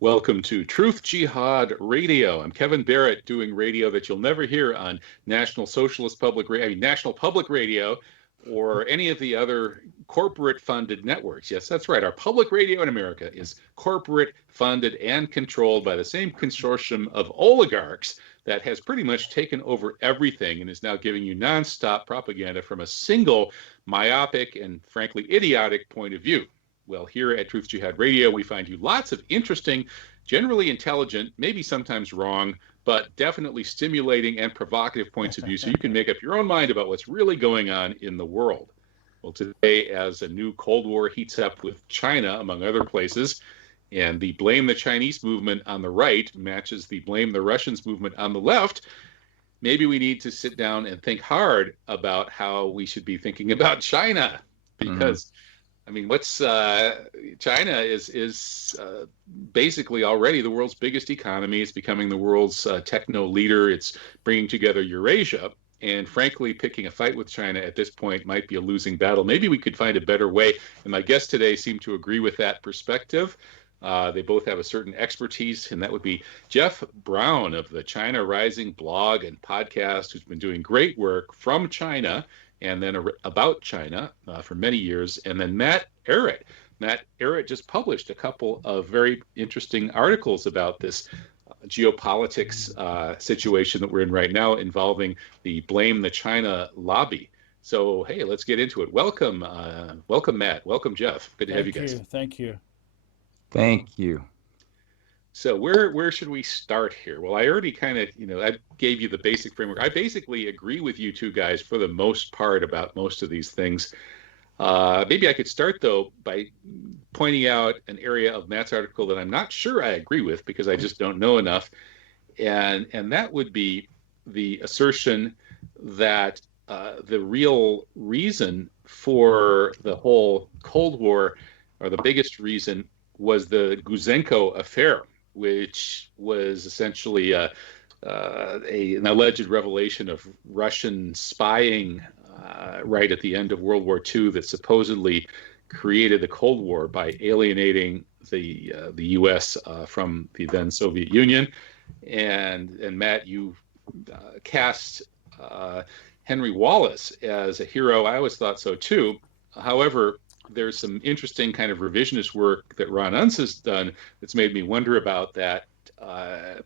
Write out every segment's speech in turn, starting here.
Welcome to Truth Jihad Radio. I'm Kevin Barrett, doing radio that you'll never hear on National Public Radio or any of the other corporate-funded networks. Yes, that's right. Our public radio in America is corporate-funded and controlled by the same consortium of oligarchs that has pretty much taken over everything and is now giving you nonstop propaganda from a single myopic and frankly idiotic point of view. Well, here at Truth Jihad Radio, we find you lots of interesting, generally intelligent, maybe sometimes wrong, but definitely stimulating and provocative points of view so you can make up your own mind about what's really going on in the world. Well, today, as a new Cold War heats up with China, among other places, and the blame the Chinese movement on the right matches the blame the Russians movement on the left, maybe we need to sit down and think hard about how we should be thinking about China, because I mean, China is basically already the world's biggest economy. It's becoming the world's techno leader. It's bringing together Eurasia. And frankly, picking a fight with China at this point might be a losing battle. Maybe we could find a better way. And my guests today seem to agree with that perspective. They both have a certain expertise, and that would be Jeff Brown of the China Rising blog and podcast, who's been doing great work from China and then about China for many years, and then Matt Ehret. Matt Ehret just published a couple of very interesting articles about this geopolitics situation that we're in right now involving the blame the China lobby. So, hey, let's get into it. Welcome, Matt. Welcome, Jeff. Good to have you guys. Thank you. Thank you. So where should we start here? Well, I already kind of, I gave you the basic framework. I basically agree with you two guys for the most part about most of these things. Maybe I could start, though, by pointing out an area of Matt's article that I'm not sure I agree with because I just don't know enough. And that would be the assertion that the real reason for the whole Cold War, or the biggest reason, was the Gusenko Affair, which was essentially an alleged revelation of Russian spying right at the end of World War II that supposedly created the Cold War by alienating the U.S. From the then Soviet Union. And Matt, you cast Henry Wallace as a hero. I always thought so too. However, there's some interesting kind of revisionist work that Ron Unz has done that's made me wonder about that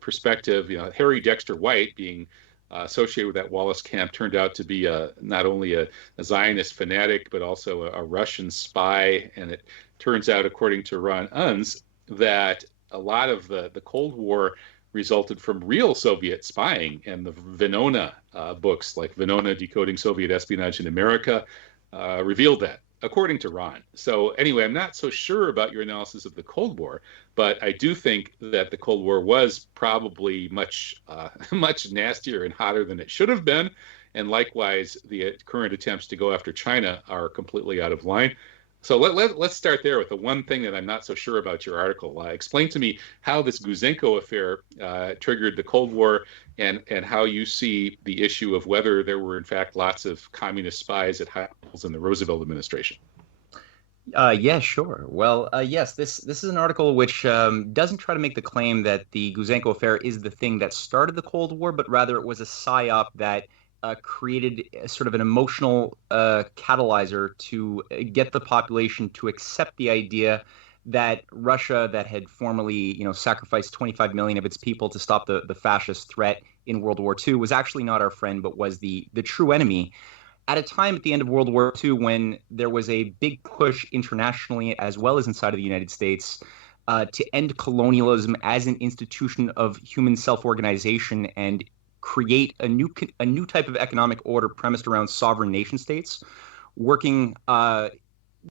perspective. Harry Dexter White, being associated with that Wallace camp, turned out to be not only a Zionist fanatic, but also a Russian spy. And it turns out, according to Ron Unz, that a lot of the Cold War resulted from real Soviet spying, and the Venona books, like Venona Decoding Soviet Espionage in America, revealed that, according to Ron. So anyway, I'm not so sure about your analysis of the Cold War, but I do think that the Cold War was probably much nastier and hotter than it should have been. And likewise, the current attempts to go after China are completely out of line. So let's start there with the one thing that I'm not so sure about your article. Explain to me how this Gusenko affair triggered the Cold War, and how you see the issue of whether there were, in fact, lots of communist spies at high levels in the Roosevelt administration. Yeah, sure. Well, yes, this is an article which doesn't try to make the claim that the Gusenko affair is the thing that started the Cold War, but rather it was a psyop that created sort of an emotional catalyzer to get the population to accept the idea that Russia, that had formerly, sacrificed 25 million of its people to stop the fascist threat in World War II, was actually not our friend, but was the true enemy. At a time at the end of World War II when there was a big push internationally as well as inside of the United States to end colonialism as an institution of human self-organization and create a new type of economic order premised around sovereign nation states, working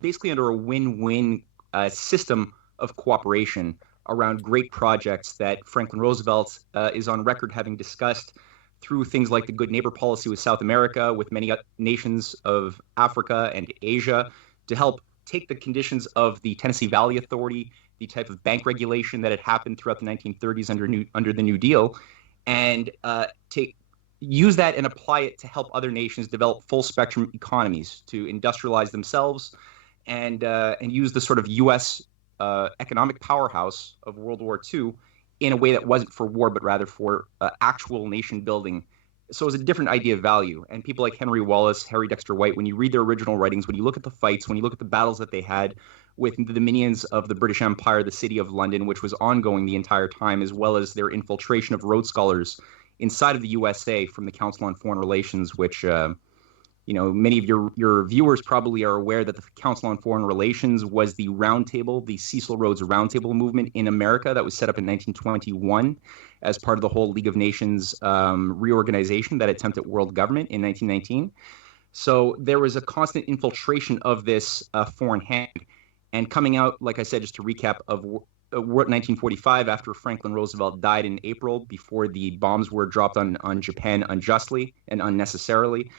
basically under a win-win system of cooperation around great projects that Franklin Roosevelt is on record having discussed through things like the Good Neighbor policy with South America, with many nations of Africa and Asia, to help take the conditions of the Tennessee Valley Authority, the type of bank regulation that had happened throughout the 1930s under the New Deal, and to use that and apply it to help other nations develop full spectrum economies, to industrialize themselves, and use the sort of U.S. economic powerhouse of World War II in a way that wasn't for war, but rather for actual nation building. So it was a different idea of value. And people like Henry Wallace, Harry Dexter White, when you read their original writings, when you look at the fights, when you look at the battles that they had with the dominions of the British Empire, the city of London, which was ongoing the entire time, as well as their infiltration of Rhodes Scholars inside of the USA from the Council on Foreign Relations, which many of your viewers probably are aware that the Council on Foreign Relations was the roundtable, the Cecil Rhodes Roundtable movement in America that was set up in 1921 as part of the whole League of Nations reorganization that attempted world government in 1919. So there was a constant infiltration of this foreign hand. And coming out, like I said, just to recap, of 1945, after Franklin Roosevelt died in April, before the bombs were dropped on Japan unjustly and unnecessarily,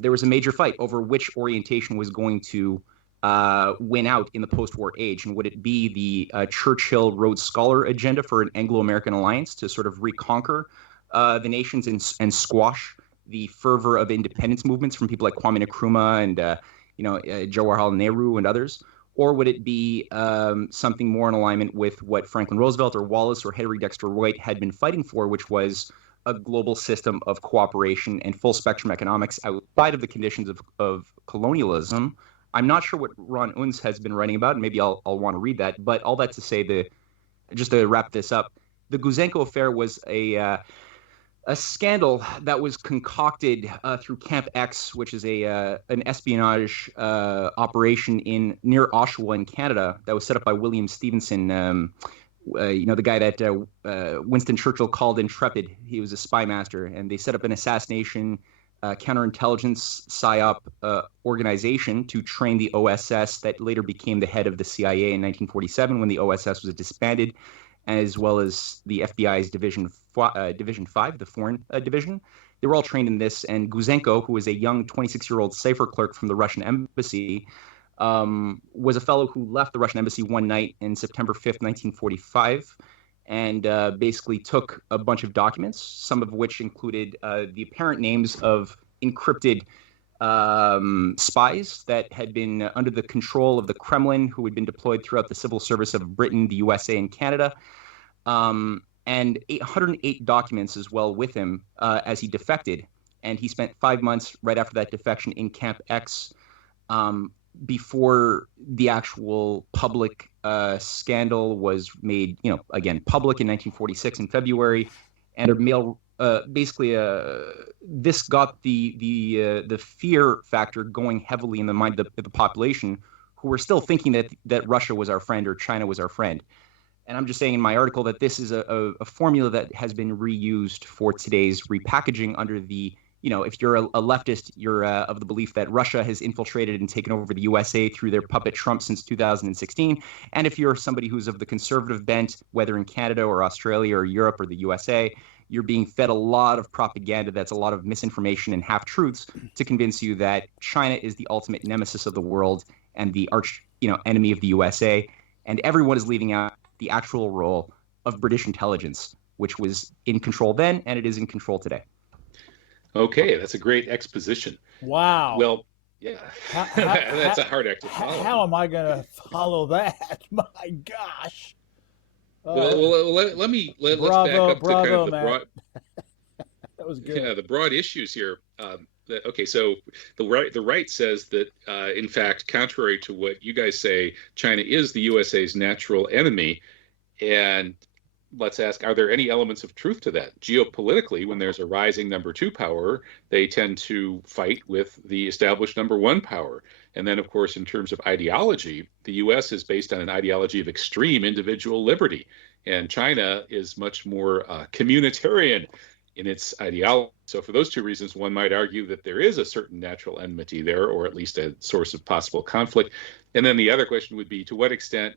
there was a major fight over which orientation was going to win out in the post-war age. And would it be the Churchill Rhodes Scholar agenda for an Anglo-American alliance to sort of reconquer the nations and squash the fervor of independence movements from people like Kwame Nkrumah and Jawaharlal Nehru and others? Or would it be something more in alignment with what Franklin Roosevelt or Wallace or Henry Dexter White had been fighting for, which was a global system of cooperation and full spectrum economics outside of the conditions of colonialism? I'm not sure what Ron Unz has been writing about, and maybe I'll want to read that. But all that to say, just to wrap this up, the Gusenko Affair was a scandal that was concocted through Camp X, which is an espionage operation near Oshawa in Canada that was set up by William Stevenson. The guy that Winston Churchill called intrepid. He was a spy master, and they set up an assassination counterintelligence PSYOP organization to train the OSS that later became the head of the CIA in 1947 when the OSS was disbanded, as well as the FBI's Division 5, the Foreign Division. They were all trained in this, and Gusenko, who was a young 26-year-old cipher clerk from the Russian embassy, was a fellow who left the Russian embassy one night in September 5th, 1945, and basically took a bunch of documents, some of which included the apparent names of encrypted spies that had been under the control of the Kremlin, who had been deployed throughout the civil service of Britain, the USA, and Canada, and 808 documents as well with him as he defected. And he spent 5 months right after that defection in Camp X before the actual public scandal was made, again, public in 1946 in February, and a mail. This got the fear factor going heavily in the mind of the population, who were still thinking that Russia was our friend or China was our friend. And I'm just saying in my article that this is a formula that has been reused for today's repackaging under the, if you're a leftist, you're of the belief that Russia has infiltrated and taken over the USA through their puppet Trump since 2016. And if you're somebody who's of the conservative bent, whether in Canada or Australia or Europe or the USA, you're being fed a lot of propaganda that's a lot of misinformation and half-truths to convince you that China is the ultimate nemesis of the world and the arch, enemy of the USA. And everyone is leaving out the actual role of British intelligence, which was in control then, and it is in control today. Okay, that's a great exposition. Wow. Well, yeah, that's a hard act to follow. How am I going to follow that? My gosh. Let's back up to kind of the broad. That was good. Yeah, the broad issues here. Okay, so the right says that, in fact, contrary to what you guys say, China is the USA's natural enemy. And let's ask, are there any elements of truth to that? Geopolitically, when there's a rising number two power, they tend to fight with the established number one power. And then, of course, in terms of ideology, the US is based on an ideology of extreme individual liberty. And China is much more communitarian in its ideology. So for those two reasons, one might argue that there is a certain natural enmity there, or at least a source of possible conflict. And then the other question would be, to what extent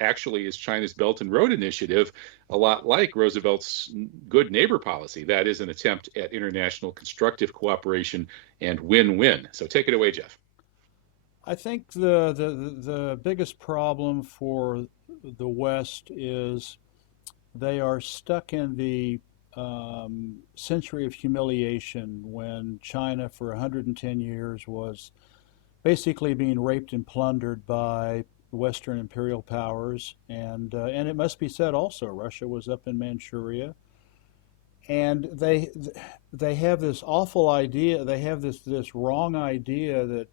actually is China's Belt and Road Initiative a lot like Roosevelt's good neighbor policy? That is an attempt at international constructive cooperation and win-win. So take it away, Jeff. I think the biggest problem for the West is they are stuck in the century of humiliation when China for 110 years was basically being raped and plundered by Western imperial powers, and it must be said also, Russia was up in Manchuria, and they have this awful idea. They have this wrong idea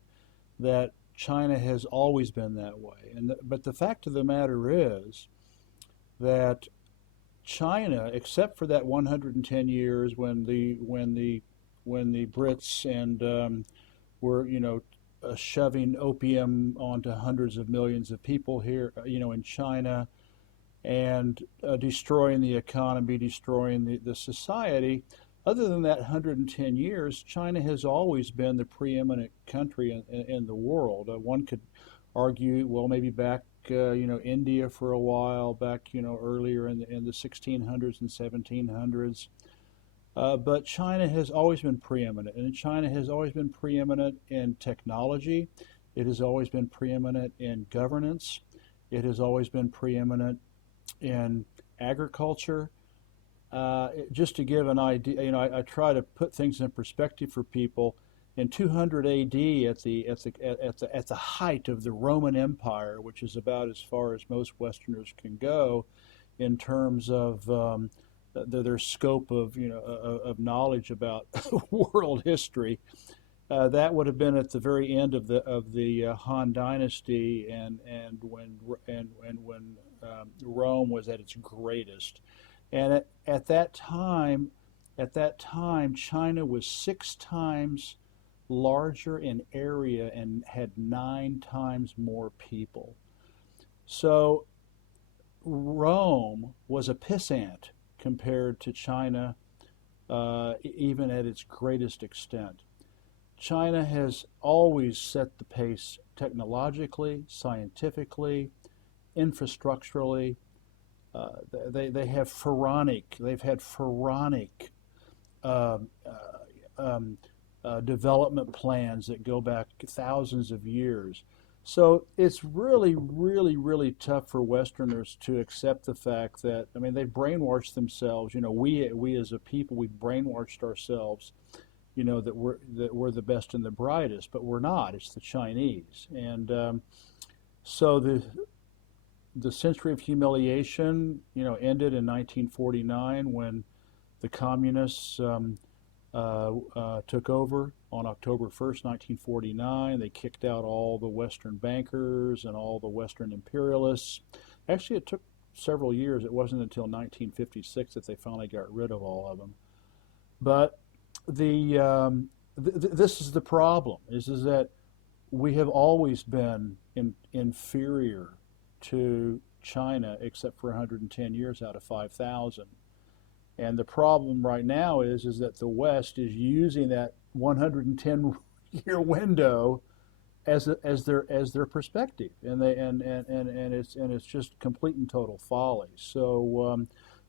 that China has always been that way. But the fact of the matter is that China, except for that 110 years when the Brits and were shoving opium onto hundreds of millions of people here, in China, and destroying the economy, destroying the society. Other than that 110 years, China has always been the preeminent country in the world. One could argue, well, maybe back, India for a while, back, earlier in the 1600s and 1700s. But China has always been preeminent, and China has always been preeminent in technology. It has always been preeminent in governance. It has always been preeminent in agriculture. Just to give an idea, I try to put things in perspective for people. In 200 A.D., at the height of the Roman Empire, which is about as far as most Westerners can go, in terms of their scope of knowledge about world history, that would have been at the very end of the Han Dynasty, and when Rome was at its greatest. And at that time, China was 6 times larger in area and had 9 times more people. So Rome was a pissant compared to China, even at its greatest extent. China has always set the pace technologically, scientifically, infrastructurally. They've had pharaonic development plans that go back thousands of years. So it's really, really, really tough for Westerners to accept the fact that, they've brainwashed themselves. We as a people, we've brainwashed ourselves, that we're the best and the brightest, but we're not. It's the Chinese. And so the century of humiliation, ended in 1949 when the communists took over on October 1st, 1949. They kicked out all the Western bankers and all the Western imperialists. Actually, it took several years. It wasn't until 1956 that they finally got rid of all of them. But this is the problem, is that we have always been inferior to China, except for 110 years out of 5,000. And the problem right now is that the West is using that 110-year window as their perspective, and it's just complete and total folly. So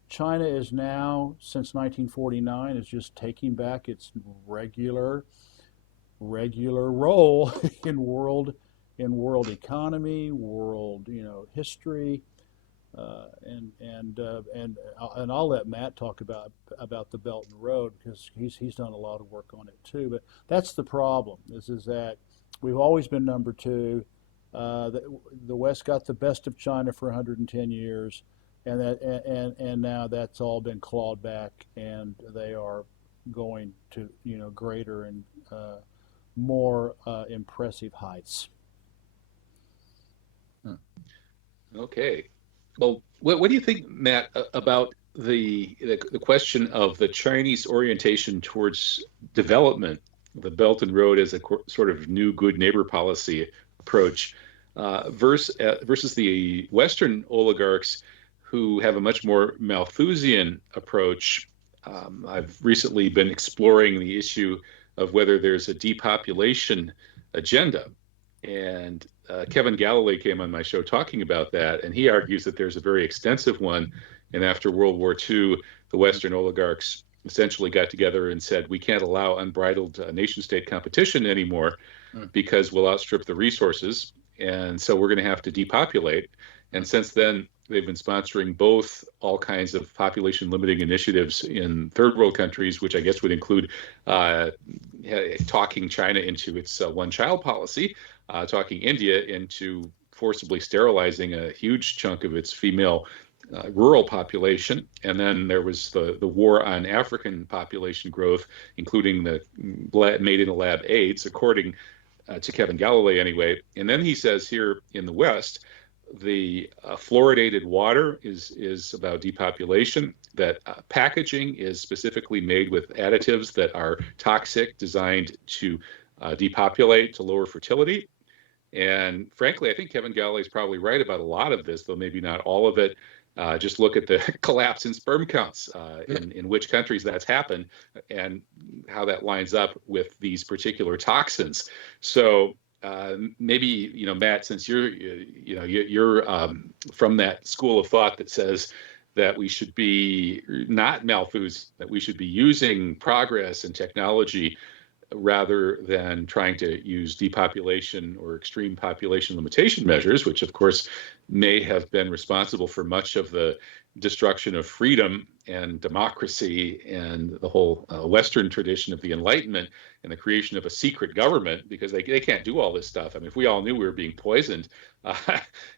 China is now, since 1949, is just taking back its regular role in world economy, world history. And I'll let Matt talk about the Belt and Road, because he's done a lot of work on it too. But that's the problem, is that we've always been number 2. The West got the best of China for 110 years, and now that's all been clawed back, and they are going to greater and more impressive heights. Okay. Well, what do you think, Matt, about the question of the Chinese orientation towards development, the Belt and Road as a sort of new good neighbor policy approach, versus the Western oligarchs who have a much more Malthusian approach? I've recently been exploring the issue of whether there's a depopulation agenda, and Kevin Galloway came on my show talking about that, and he argues that there's a very extensive one. And after World War II, the Western oligarchs essentially got together and said, we can't allow unbridled nation-state competition anymore because we'll outstrip the resources. And so we're going to have to depopulate. And since then, they've been sponsoring both all kinds of population limiting initiatives in third world countries, which I guess would include talking China into its one-child policy, talking India into forcibly sterilizing a huge chunk of its female rural population. And then there was the war on African population growth, including the made-in-a-lab AIDS, according to Kevin Galloway anyway. And then he says here in the West, the fluoridated water is about depopulation, that packaging is specifically made with additives that are toxic, designed to depopulate, to lower fertility. And frankly, I think Kevin Galloway is probably right about a lot of this, though maybe not all of it. Just look at the collapse in sperm counts in which countries that's happened and how that lines up with these particular toxins. So maybe, Matt, since you're from that school of thought that says that we should be not malthus, that we should be using progress and technology rather than trying to use depopulation or extreme population limitation measures, which of course may have been responsible for much of the destruction of freedom and democracy and the whole Western tradition of the Enlightenment and the creation of a secret government, because they can't do all this stuff. I mean, if we all knew we were being poisoned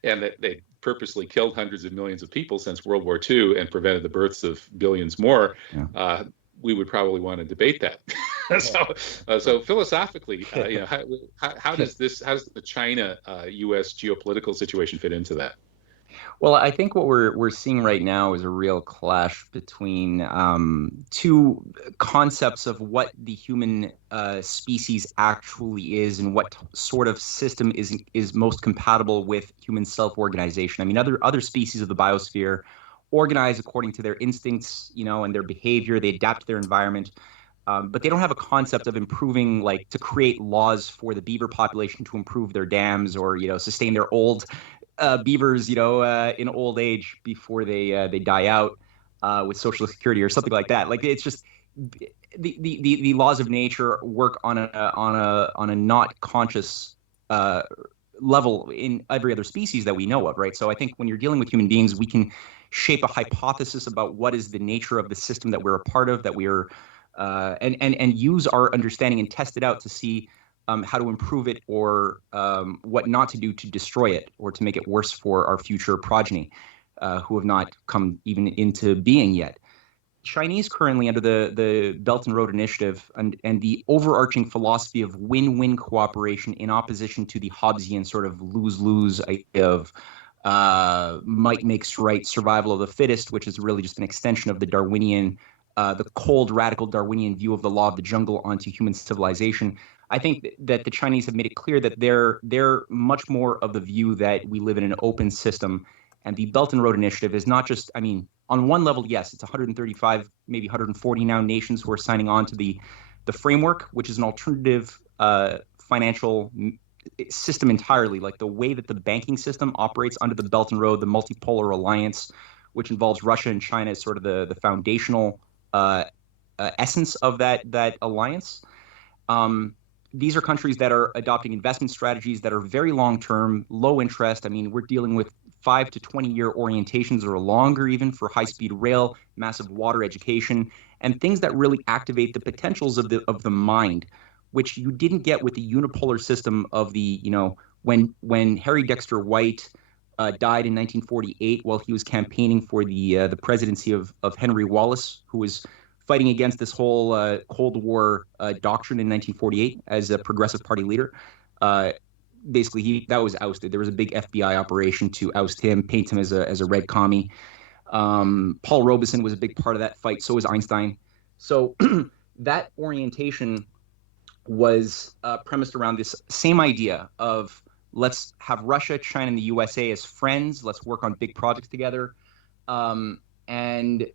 and that they purposely killed hundreds of millions of people since World War II and prevented the births of billions more, we would probably want to debate that. So philosophically, how does the China U.S. geopolitical situation fit into that? Well, I think what we're seeing right now is a real clash between two concepts of what the human species actually is and what sort of system is most compatible with human self-organization. I mean, other species of the biosphere organize according to their instincts, and their behavior. They adapt to their environment, but they don't have a concept of improving, like to create laws for the beaver population to improve their dams or sustain their old beavers, in old age before they die out with Social Security or something like that. Like, it's just the laws of nature work on a not conscious level in every other species that we know of, right? So I think when you're dealing with human beings, we can shape a hypothesis about what is the nature of the system that we're a part of, that we're and use our understanding and test it out to see how to improve it or what not to do to destroy it or to make it worse for our future progeny who have not come even into being yet. Chinese currently, under the Belt and Road Initiative and the overarching philosophy of win-win cooperation in opposition to the Hobbesian sort of lose-lose idea of might makes right, survival of the fittest, which is really just an extension of the Darwinian, the cold, radical Darwinian view of the law of the jungle onto human civilization. I think that the Chinese have made it clear that they're much more of the view that we live in an open system. And the Belt and Road Initiative is not just, I mean, on one level, yes, it's 135, maybe 140 now nations who are signing on to the framework, which is an alternative financial system entirely, like the way that the banking system operates under the Belt and Road, the multipolar alliance, which involves Russia and China, is sort of the foundational essence of that alliance. These are countries that are adopting investment strategies that are very long-term, low interest. I mean, we're dealing with 5 to 20-year orientations or longer even for high-speed rail, massive water education, and things that really activate the potentials of the mind, which you didn't get with the unipolar system of the, when Harry Dexter White died in 1948 while he was campaigning for the presidency of Henry Wallace, who was fighting against this whole Cold War doctrine in 1948 as a Progressive Party leader. Basically, that was ousted. There was a big FBI operation to oust him, paint him as a red commie. Paul Robeson was a big part of that fight. So was Einstein. So that orientation was premised around this same idea of let's have Russia, China, and the USA as friends. Let's work on big projects together, and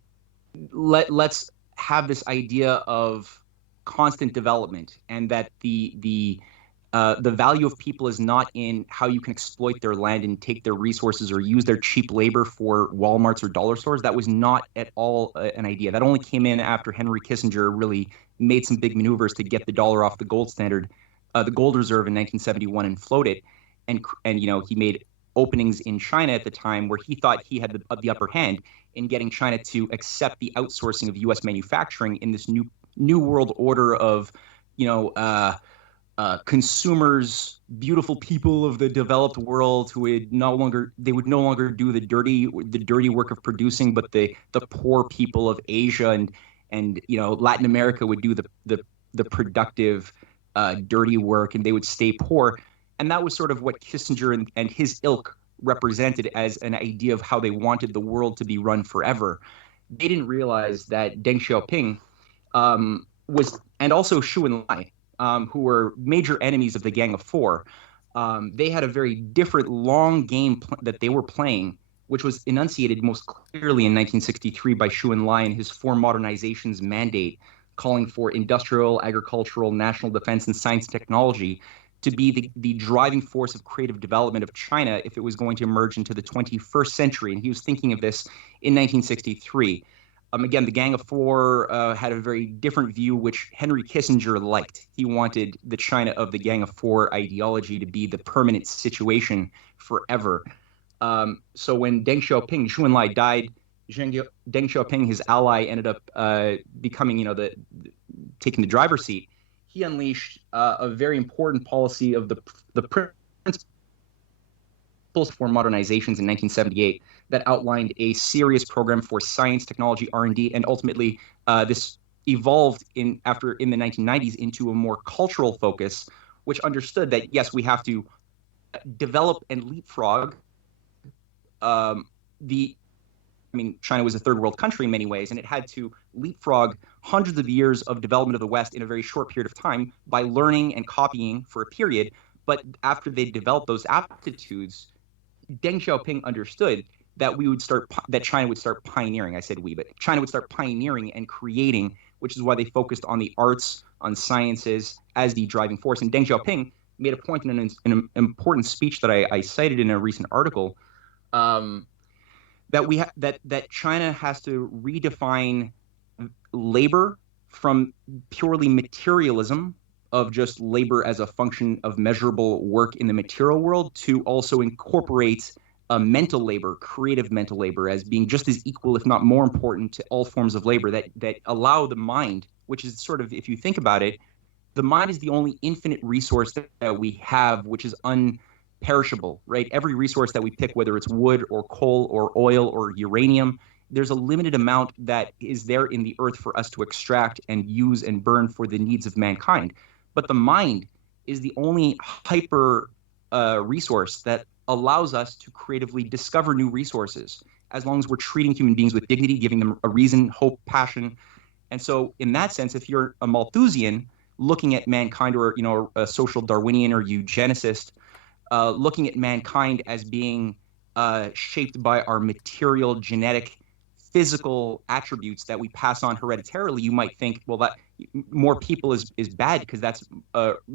let's have this idea of constant development, and that the value of people is not in how you can exploit their land and take their resources or use their cheap labor for Walmarts or dollar stores. That was not at all an idea. That only came in after Henry Kissinger really made some big maneuvers to get the dollar off the gold standard, the gold reserve in 1971, and float it. And he made openings in China at the time where he thought he had the upper hand in getting China to accept the outsourcing of U.S. manufacturing in this new world order of, consumers, beautiful people of the developed world who would no longer do the dirty work of producing, but the poor people of Asia and Latin America would do the productive dirty work, and they would stay poor. And that was sort of what Kissinger and his ilk represented as an idea of how they wanted the world to be run forever. They didn't realize that Deng Xiaoping and also Xu Enlai, who were major enemies of the Gang of Four, they had a very different long game that they were playing, which was enunciated most clearly in 1963 by Xu Enlai and his four modernizations mandate, calling for industrial, agricultural, national defense, and science and technology to be the driving force of creative development of China if it was going to emerge into the 21st century. And he was thinking of this in 1963. Again, the Gang of Four had a very different view, which Henry Kissinger liked. He wanted the China of the Gang of Four ideology to be the permanent situation forever. So when Deng Xiaoping, Xu Enlai died, Deng Xiaoping, his ally, ended up becoming, taking the driver's seat. He unleashed a very important policy of the principles for modernizations in 1978 that outlined a serious program for science, technology, R&D, and ultimately this evolved in the 1990s into a more cultural focus, which understood that, yes, we have to develop and leapfrog China was a third world country in many ways, and it had to leapfrog hundreds of years of development of the West in a very short period of time by learning and copying for a period. But after they developed those aptitudes, Deng Xiaoping understood that China would start pioneering. I said we, but China would start pioneering and creating, which is why they focused on the arts, on sciences as the driving force. And Deng Xiaoping made a point in an important speech that I cited in a recent article, that China has to redefine labor from purely materialism of just labor as a function of measurable work in the material world to also incorporate mental labor, creative mental labor, as being just as equal, if not more important, to all forms of labor that allow the mind, which is sort of, if you think about it, the mind is the only infinite resource that we have, which is unperishable, right? Every resource that we pick, whether it's wood or coal or oil or uranium, there's a limited amount that is there in the earth for us to extract and use and burn for the needs of mankind. But the mind is the only hyper resource that allows us to creatively discover new resources, as long as we're treating human beings with dignity, giving them a reason, hope, passion. And so in that sense, if you're a Malthusian looking at mankind, or a social Darwinian or eugenicist, looking at mankind as being shaped by our material, genetic, physical attributes that we pass on hereditarily, you might think, well, that more people is bad because that's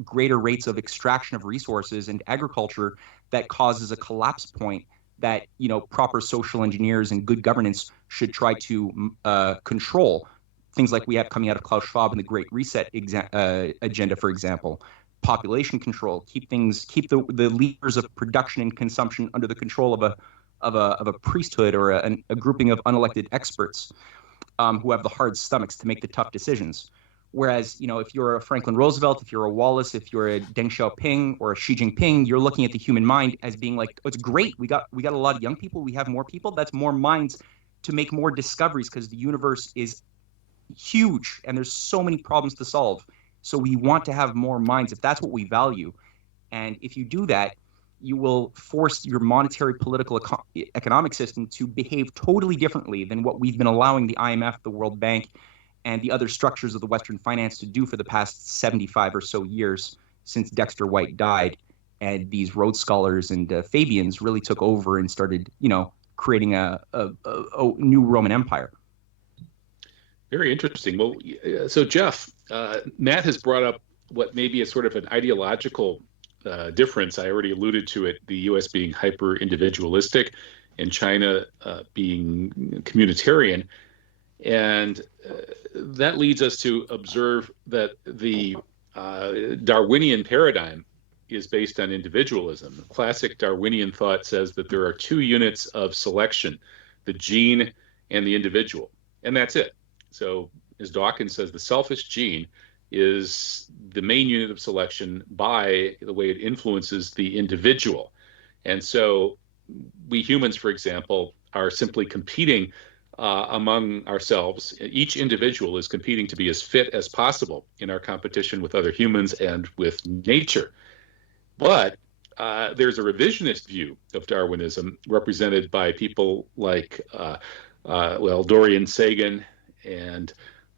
greater rates of extraction of resources and agriculture that causes a collapse point that proper social engineers and good governance should try to control. Things like we have coming out of Klaus Schwab and the Great Reset agenda, for example. Population control, keep the leaders of production and consumption under the control of a priesthood or a grouping of unelected experts who have the hard stomachs to make the tough decisions. Whereas, if you're a Franklin Roosevelt, if you're a Wallace, if you're a Deng Xiaoping or a Xi Jinping, you're looking at the human mind as being like, oh, it's great. We got a lot of young people. We have more people. That's more minds to make more discoveries because the universe is huge and there's so many problems to solve. So we want to have more minds if that's what we value. And if you do that, you will force your monetary, political, economic system to behave totally differently than what we've been allowing the IMF, the World Bank, and the other structures of the Western finance to do for the past 75 or so years since Dexter White died. And these Rhodes Scholars and Fabians really took over and started, creating a new Roman Empire. Very interesting. Well, so Jeff, Matt has brought up what maybe is sort of an ideological difference. I already alluded to it, the U.S. being hyper-individualistic and China being communitarian. And that leads us to observe that the Darwinian paradigm is based on individualism. Classic Darwinian thought says that there are two units of selection, the gene and the individual, and that's it. So as Dawkins says, the selfish gene is the main unit of selection by the way it influences the individual. And so we humans, for example, are simply competing among ourselves. Each individual is competing to be as fit as possible in our competition with other humans and with nature. But there's a revisionist view of Darwinism represented by people like, Dorian Sagan and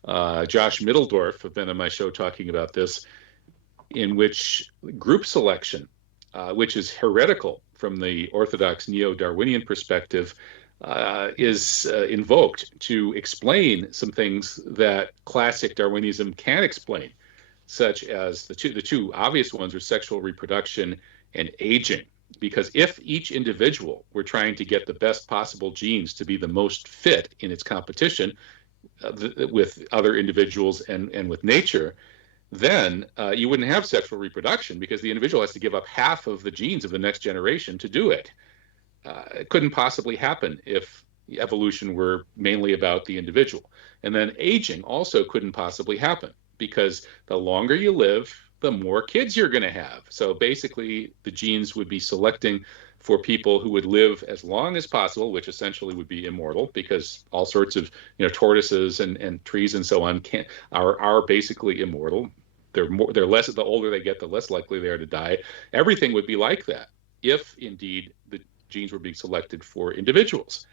Josh Middledorf have been on my show talking about this, in which group selection, which is heretical from the orthodox neo-Darwinian perspective, is invoked to explain some things that classic Darwinism can't explain, such as the two obvious ones are sexual reproduction and aging. Because if each individual were trying to get the best possible genes to be the most fit in its competition with other individuals and with nature, then you wouldn't have sexual reproduction, because the individual has to give up half of the genes of the next generation to do it. It couldn't possibly happen if evolution were mainly about the individual. And then aging also couldn't possibly happen, because the longer you live, the more kids you're going to have. So basically, the genes would be selecting for people who would live as long as possible, which essentially would be immortal, because all sorts of tortoises and trees and so on are basically immortal. They're less, the older they get, the less likely they are to die. Everything would be like that if indeed the genes were being selected for individuals.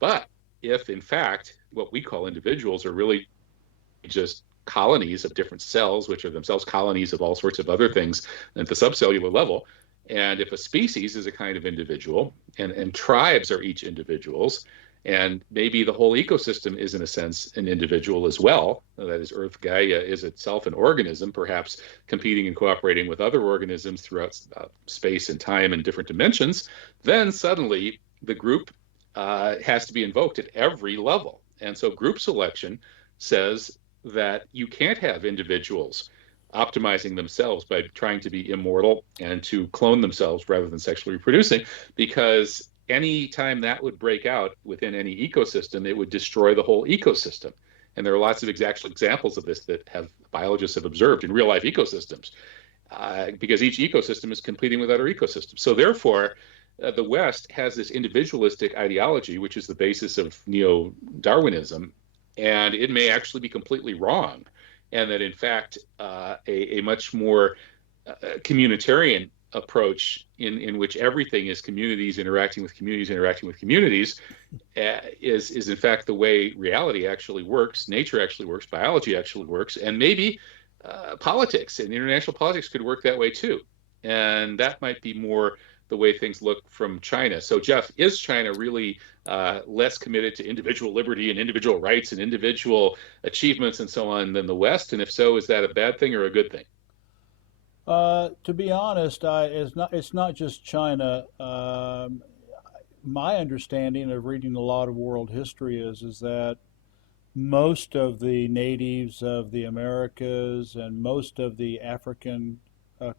But if in fact what we call individuals are really just colonies of different cells, which are themselves colonies of all sorts of other things at the subcellular level, and if a species is a kind of individual, and tribes are each individuals, and maybe the whole ecosystem is in a sense an individual as well, that is, Earth Gaia is itself an organism, perhaps competing and cooperating with other organisms throughout space and time and different dimensions, then suddenly the group has to be invoked at every level. And so group selection says that you can't have individuals optimizing themselves by trying to be immortal and to clone themselves rather than sexually reproducing, because any time that would break out within any ecosystem, it would destroy the whole ecosystem. And there are lots of examples of this that biologists have observed in real life ecosystems, because each ecosystem is competing with other ecosystems. So therefore, the West has this individualistic ideology, which is the basis of neo-Darwinism, and it may actually be completely wrong, and that in fact a much more communitarian approach in which everything is communities interacting with communities is in fact the way reality actually works, nature actually works, biology actually works, and maybe politics and international politics could work that way too. And that might be more the way things look from China. So Jeff, is China really less committed to individual liberty and individual rights and individual achievements and so on than the West? And if so, is that a bad thing or a good thing? To be honest, it's not just China. My understanding of reading a lot of world history is that most of the natives of the Americas and most of the African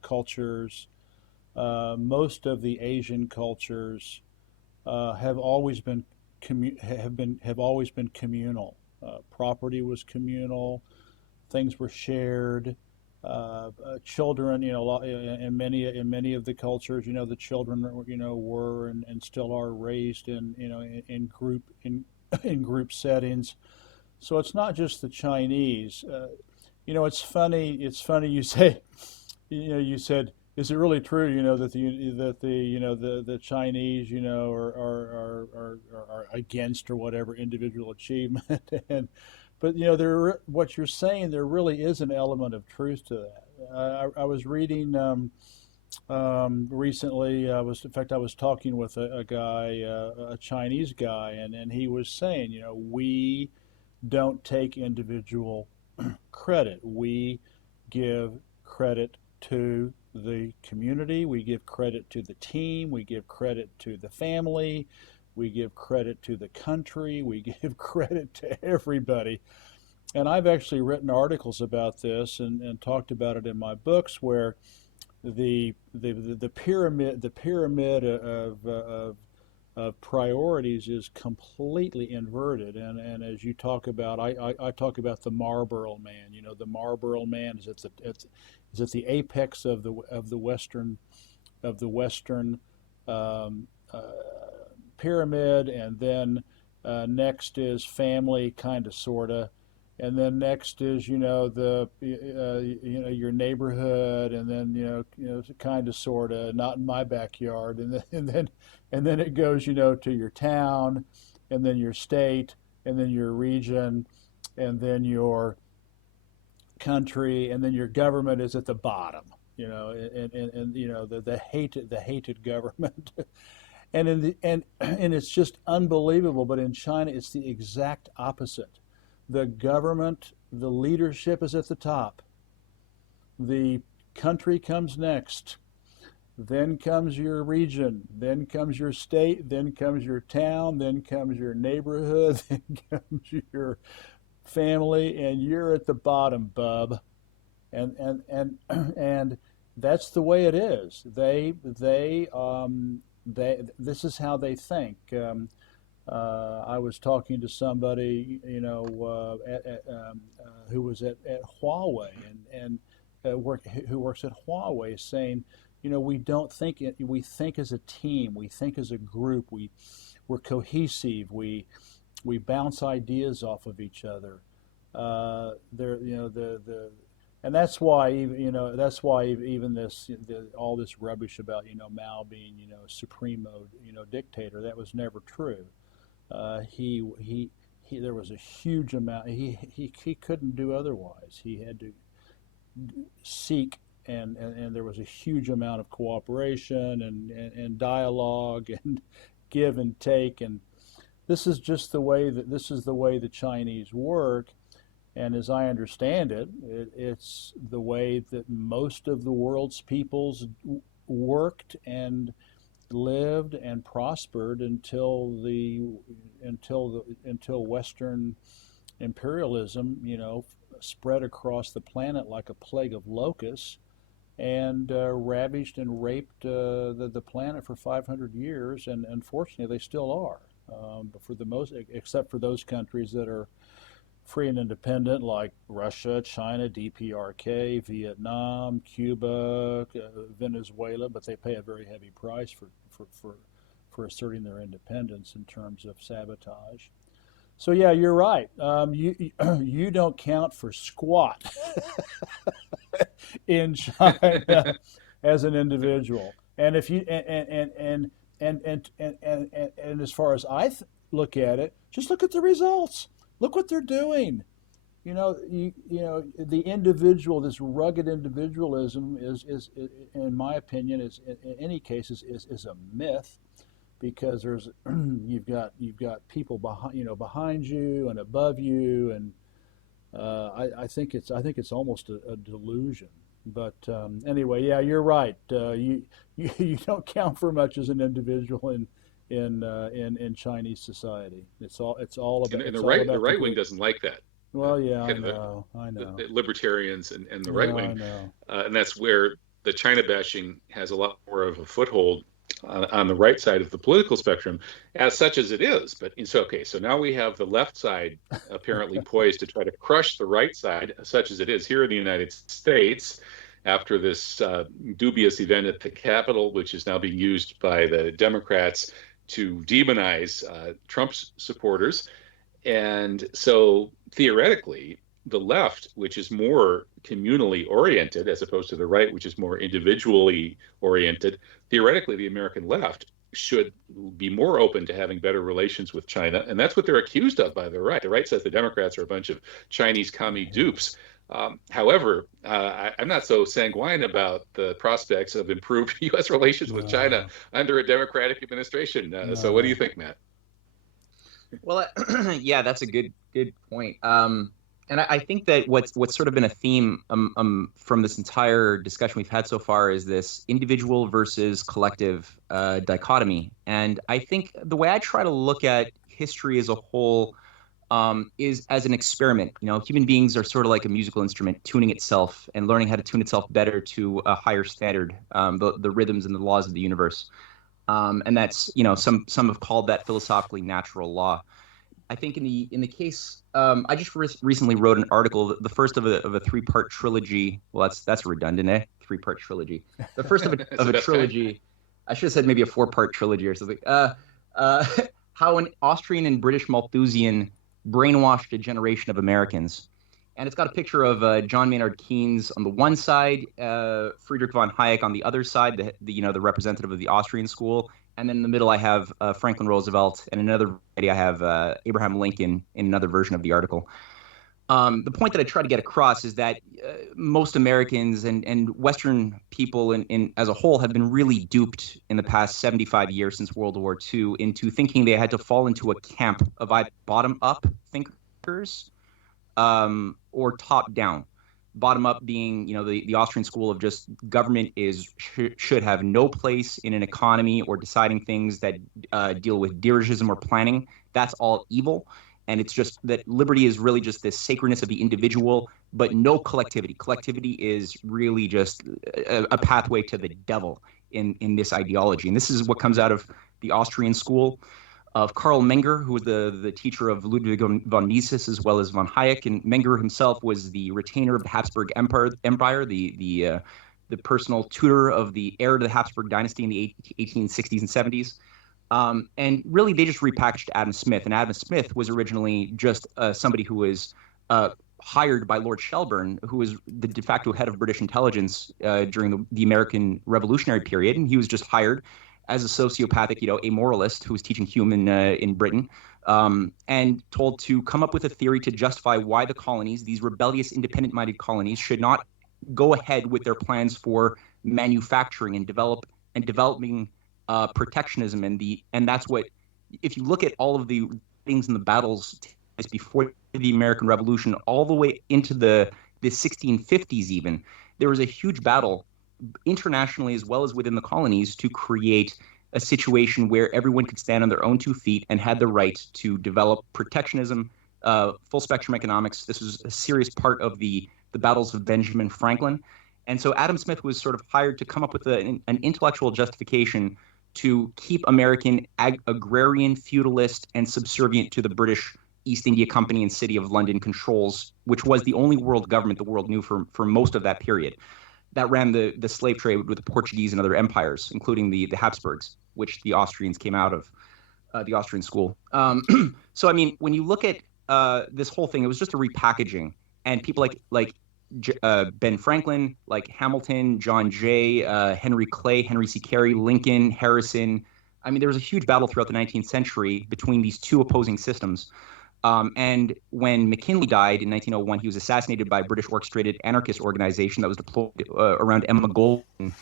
cultures, most of the Asian cultures have always been communal. Property was communal. Things were shared. Children, in many of the cultures, the children, were and still are raised in group settings. So it's not just the Chinese. It's funny. It's funny you say, you said, is it really true, that the Chinese, are against or whatever individual achievement, but what you're saying, there really is an element of truth to that. I was reading recently. I was talking with a guy, a Chinese guy, and he was saying, we don't take individual credit. We give credit to the community, we give credit to the team, we give credit to the family, we give credit to the country, we give credit to everybody. And I've actually written articles about this and talked about it in my books, where the pyramid of priorities is completely inverted. And as you talk about, I talk about the Marlboro Man. You know, the Marlboro Man is at the apex of the Western um, uh, pyramid, and then next is family, kind of, sorta, and then next is your neighborhood, and then kind of, sorta, not in my backyard, and then it goes to your town, and then your state, and then your region, and then your country, and then your government is at the bottom. And the hated government. And it's just unbelievable. But in China, it's the exact opposite. The government, the leadership is at the top. The country comes next. Then comes your region. Then comes your state. Then comes your town. Then comes your neighborhood. Then comes your family, and you're at the bottom, bub. And that's the way it is. This is how they think. I was talking to somebody, who was at Huawei, and who works at Huawei, saying, we don't think it. We think as a team. We think as a group. We're cohesive. We bounce ideas off of each other. And that's why even all this rubbish about Mao being supremo dictator, that was never true. He there was a huge amount. He couldn't do otherwise. He had to seek, and there was a huge amount of cooperation and dialogue and give and take, and this is the way the Chinese work. And as I understand it, it's the way that most of the world's peoples worked and lived and prospered until Western imperialism, spread across the planet like a plague of locusts, and ravaged and raped the planet for 500 years, and unfortunately they still are. But for the most, except for those countries that are free and independent, like Russia, China, DPRK, Vietnam, Cuba, Venezuela, but they pay a very heavy price for asserting their independence in terms of sabotage. So yeah, you're right. You don't count for squat in China as an individual. And if you and as far as I look at it, just look at the results. Look what they're doing. The individual, this rugged individualism is in my opinion, is in any case is a myth, because you've got people behind you and above you, and I think it's almost a delusion. But anyway, yeah, you're right. You don't count for much as an individual in Chinese society. It's all about. And the right wing doesn't like that. Well, yeah, I know. The libertarians and the right wing, I know. And that's where the China bashing has a lot more of a foothold on the right side of the political spectrum, as such as it is. But it's okay. So now we have the left side apparently poised to try to crush the right side, such as it is here in the United States, after this dubious event at the Capitol, which is now being used by the Democrats to demonize Trump's supporters. And so theoretically, the left, which is more communally oriented, as opposed to the right, which is more individually oriented, theoretically, the American left should be more open to having better relations with China. And that's what they're accused of by the right. The right says the Democrats are a bunch of Chinese commie dupes. However, I'm not so sanguine about the prospects of improved U.S. relations with China under a Democratic administration. So what do you think, Matt? Well, yeah, that's a good point. And I think that what's sort of been a theme from this entire discussion we've had so far is this individual versus collective dichotomy. And I think the way I try to look at history as a whole is as an experiment. Human beings are sort of like a musical instrument, tuning itself and learning how to tune itself better to a higher standard, the rhythms and the laws of the universe. And that's, some have called that philosophically natural law. I think in the case, I just recently wrote an article, the first of a 3-part trilogy. Well, that's redundant, eh? 3-part trilogy. The first of a trilogy. Kind. I should have said maybe a 4-part trilogy or something. How an Austrian and British Malthusian brainwashed a generation of Americans. And it's got a picture of John Maynard Keynes on the one side, Friedrich von Hayek on the other side, the representative of the Austrian school. And then in the middle, I have Franklin Roosevelt, and another variety, I have Abraham Lincoln in another version of the article. The point that I try to get across is that most Americans and Western people as a whole have been really duped in the past 75 years since World War II into thinking they had to fall into a camp of either bottom-up thinkers or top-down. Bottom up being, the Austrian school of just government should have no place in an economy or deciding things that deal with dirigism or planning. That's all evil. And it's just that liberty is really just this sacredness of the individual, but no collectivity. Collectivity is really just a pathway to the devil in this ideology. And this is what comes out of the Austrian school of Karl Menger, who was the teacher of Ludwig von Mises as well as von Hayek. And Menger himself was the retainer of the Habsburg Empire, the personal tutor of the heir to the Habsburg dynasty in the 1860s and 70s. And really, they just repackaged Adam Smith. And Adam Smith was originally just somebody who was hired by Lord Shelburne, who was the de facto head of British intelligence during the American Revolutionary period. And he was just hired as a sociopathic, a moralist who was teaching Hume in Britain, and told to come up with a theory to justify why the colonies, these rebellious, independent-minded colonies, should not go ahead with their plans for manufacturing and developing protectionism. And that's what, if you look at all of the things in the battles before the American Revolution, all the way into the 1650s even, there was a huge battle internationally as well as within the colonies to create a situation where everyone could stand on their own 2 feet and had the right to develop protectionism, full spectrum economics. This was a serious part of the battles of Benjamin Franklin. And so Adam Smith was sort of hired to come up with an intellectual justification to keep American agrarian, feudalist, and subservient to the British East India Company and City of London controls, which was the only world government the world knew for most of that period. That ran the slave trade with the Portuguese and other empires, including the Habsburgs, which the Austrians came out of, the Austrian school. So, I mean, when you look at this whole thing, it was just a repackaging. And people like Ben Franklin, like Hamilton, John Jay, Henry Clay, Henry C. Carey, Lincoln, Harrison. I mean, there was a huge battle throughout the 19th century between these two opposing systems. And when McKinley died in 1901, he was assassinated by a British orchestrated anarchist organization that was deployed around Emma Goldman,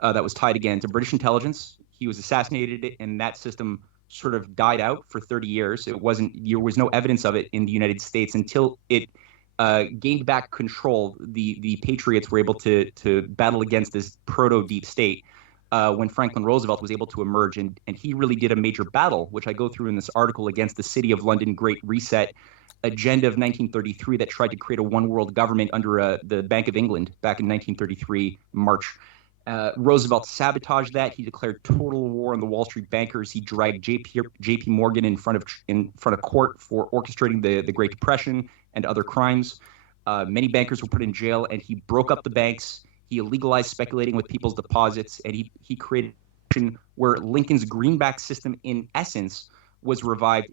that was tied again to British intelligence. He was assassinated, and that system sort of died out for 30 years. There was no evidence of it in the United States until it gained back control. The Patriots were able to battle against this proto-deep state when Franklin Roosevelt was able to emerge. And he really did a major battle, which I go through in this article, against the City of London Great Reset agenda of 1933 that tried to create a one-world government under the Bank of England back in 1933, March. Roosevelt sabotaged that. He declared total war on the Wall Street bankers. He dragged J.P. Morgan in front of court for orchestrating the Great Depression and other crimes. Many bankers were put in jail, and he broke up the banks. He illegalized speculating with people's deposits, and he created where Lincoln's greenback system, in essence, was revived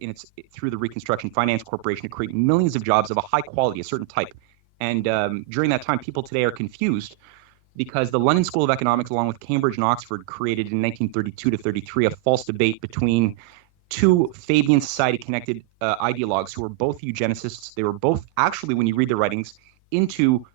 through the Reconstruction Finance Corporation to create millions of jobs of a high quality, a certain type. And during that time, people today are confused because the London School of Economics, along with Cambridge and Oxford, created in 1932 to 33 a false debate between two Fabian Society-connected ideologues who were both eugenicists. They were both, actually, when you read their writings, into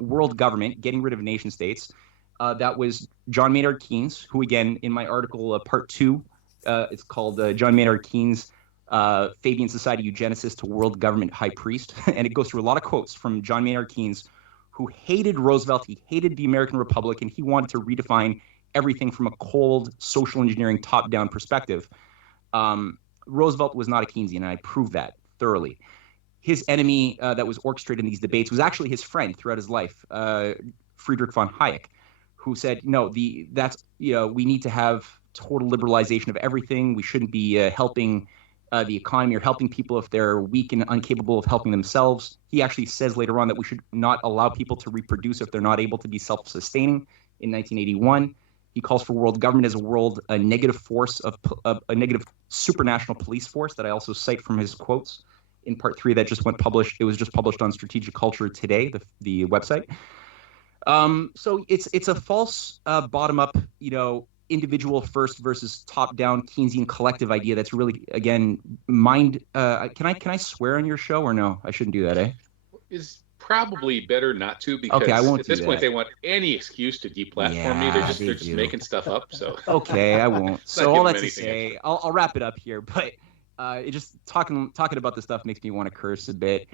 world government, getting rid of nation states. That was John Maynard Keynes, who, again, in my article, part 2, it's called John Maynard Keynes, Fabian Society Eugenicist to World Government High Priest. And it goes through a lot of quotes from John Maynard Keynes, who hated Roosevelt. He hated the American Republic, and he wanted to redefine everything from a cold social engineering top-down perspective. Roosevelt was not a Keynesian, and I proved that thoroughly. His enemy that was orchestrating these debates was actually his friend throughout his life, Friedrich von Hayek, who said, no, we need to have total liberalization of everything. We shouldn't be helping the economy or helping people if they're weak and incapable of helping themselves. He actually says later on that we should not allow people to reproduce if they're not able to be self-sustaining in 1981. He calls for world government as a negative force of a negative supranational police force that I also cite from his quotes in part 3 that just went published. It was just published on Strategic Culture today, the website. So it's a false bottom-up, individual first versus top-down Keynesian collective idea that's really, again, mind. Can I swear on your show or no? I shouldn't do that, eh? It's probably better not to, because okay, I won't at this do point that. they want any excuse to deplatform me. They're just making stuff up. So okay, I won't. So all that to anything say, I'll wrap it up here. But it just talking about this stuff makes me want to curse a bit.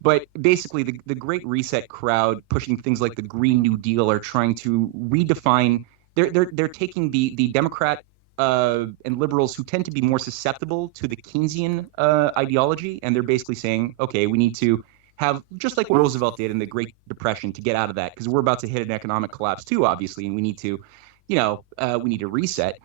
But basically, the Great Reset crowd pushing things like the Green New Deal are trying to redefine. They're taking the Democrat and liberals who tend to be more susceptible to the Keynesian ideology, and they're basically saying, okay, we need to have, just like what Roosevelt did in the Great Depression, to get out of that, because we're about to hit an economic collapse too, obviously, and we need to, we need to reset.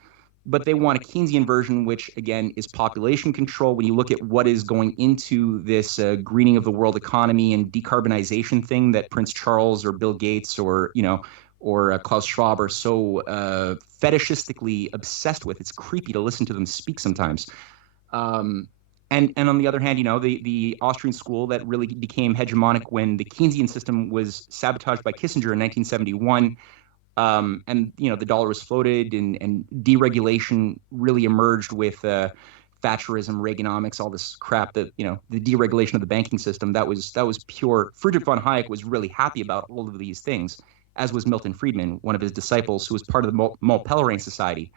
But they want a Keynesian version, which, again, is population control. When you look at what is going into this greening of the world economy and decarbonization thing that Prince Charles or Bill Gates or Klaus Schwab are so fetishistically obsessed with, it's creepy to listen to them speak sometimes. And on the other hand, the Austrian school that really became hegemonic when the Keynesian system was sabotaged by Kissinger in 1971. And the dollar was floated, and deregulation really emerged with Thatcherism, Reaganomics, all this crap. That the deregulation of the banking system, that was pure. Friedrich von Hayek was really happy about all of these things, as was Milton Friedman, one of his disciples, who was part of the Multipolar Society.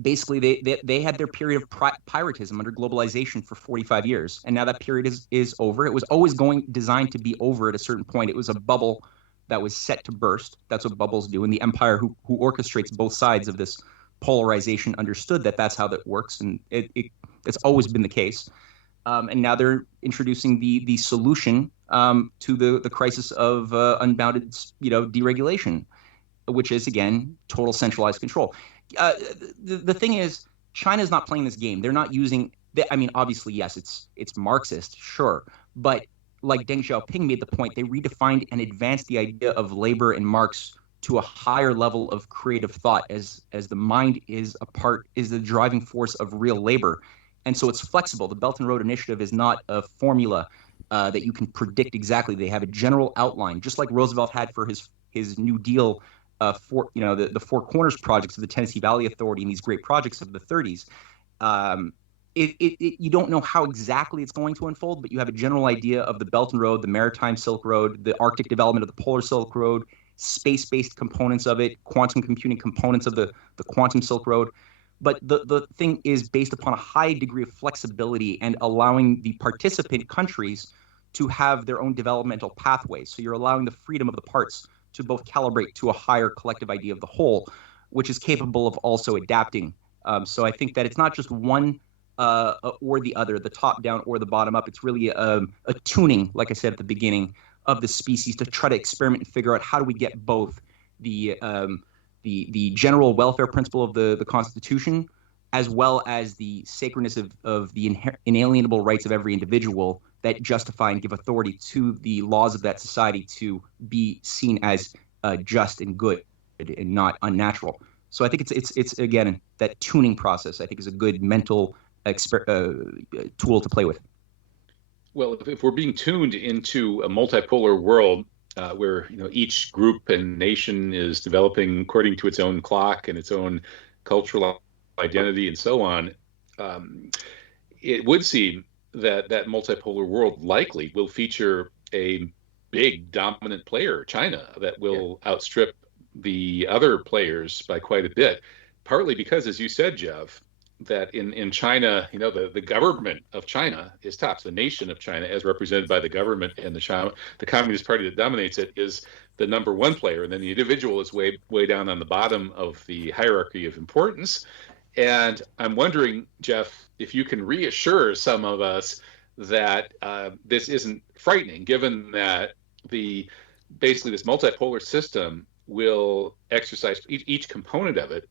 Basically, they had their period of piratism under globalization for 45 years, and now that period is over. It was always designed to be over at a certain point. It was a bubble that was set to burst. That's what bubbles do. And the empire who orchestrates both sides of this polarization understood that that's how that works. And it's always been the case. And now they're introducing the solution to the crisis of unbounded, deregulation, which is, again, total centralized control. The thing is, China's not playing this game. They're not using, obviously, yes, it's Marxist, sure. But like Deng Xiaoping made the point, they redefined and advanced the idea of labor and Marx to a higher level of creative thought, as the mind is the driving force of real labor. And so it's flexible. The Belt and Road Initiative is not a formula that you can predict exactly. They have a general outline, just like Roosevelt had for his New Deal, the Four Corners projects of the Tennessee Valley Authority and these great projects of the 30s. You don't know how exactly it's going to unfold, but you have a general idea of the Belt and Road, the Maritime Silk Road, the Arctic development of the Polar Silk Road, space-based components of it, quantum computing components of the Quantum Silk Road. But the thing is based upon a high degree of flexibility and allowing the participant countries to have their own developmental pathways. So you're allowing the freedom of the parts to both calibrate to a higher collective idea of the whole, which is capable of also adapting. So I think that it's not just one or the other, the top down or the bottom up. It's really a tuning, like I said at the beginning, of the species to try to experiment and figure out how do we get both the general welfare principle of the Constitution, as well as the sacredness of the inalienable rights of every individual that justify and give authority to the laws of that society to be seen as just and good and not unnatural. So I think it's again, that tuning process, I think, is a good mental tool to play with. Well, if we're being tuned into a multipolar world where each group and nation is developing according to its own clock and its own cultural identity and so on, it would seem that multipolar world likely will feature a big dominant player, China, that will outstrip the other players by quite a bit. Partly because, as you said, Jeff, that in China, the government of China is tops. The nation of China, as represented by the government, and the Communist Party that dominates it, is the number one player, and then the individual is way down on the bottom of the hierarchy of importance. And I'm wondering, Jeff, if you can reassure some of us that this isn't frightening, given that basically this multipolar system will exercise each component of it,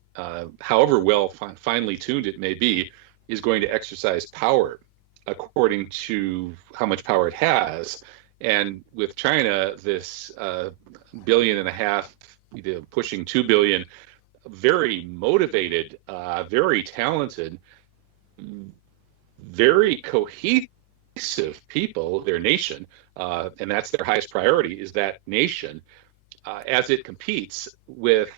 however well finely tuned it may be, is going to exercise power according to how much power it has. And with China, this 1.5 billion, pushing 2 billion, very motivated, very talented, very cohesive people, their nation, and that's their highest priority, is that nation, as it competes with